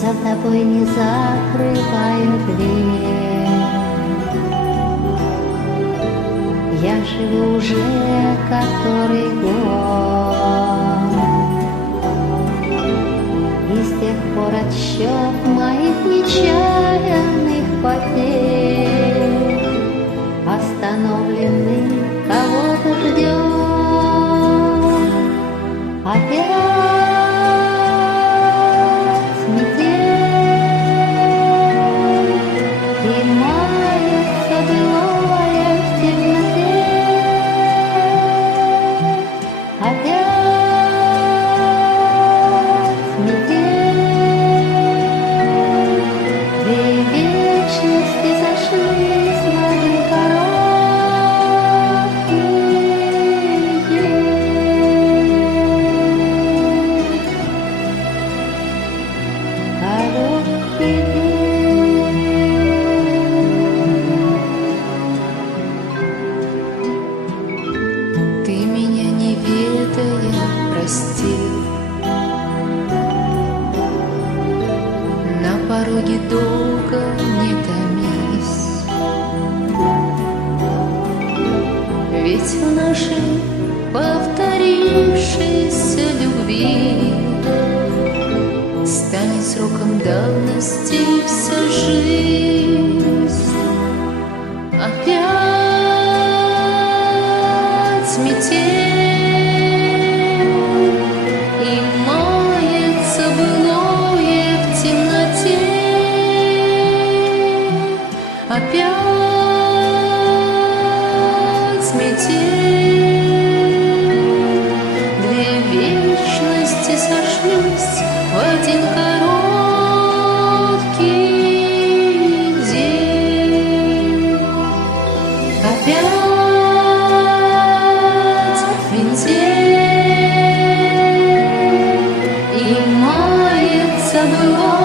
за тобой не закрываю дверь. Я живу уже который год, и с тех пор отсчет моих нечаянных потерь остановленный кого-то ждет. Опять метель, и мается былое в темноте. Опять метель, две вечности сошлись в один короткий день. Ты меня не ведая простил, на пороге долго не томись, ведь в нашей повторившейся любви станет сроком давности вся жизнь. Опять метель, и мается былое в темноте. Опять метель, две вечности сошлись в один короткий день. Опять метель, и мается былое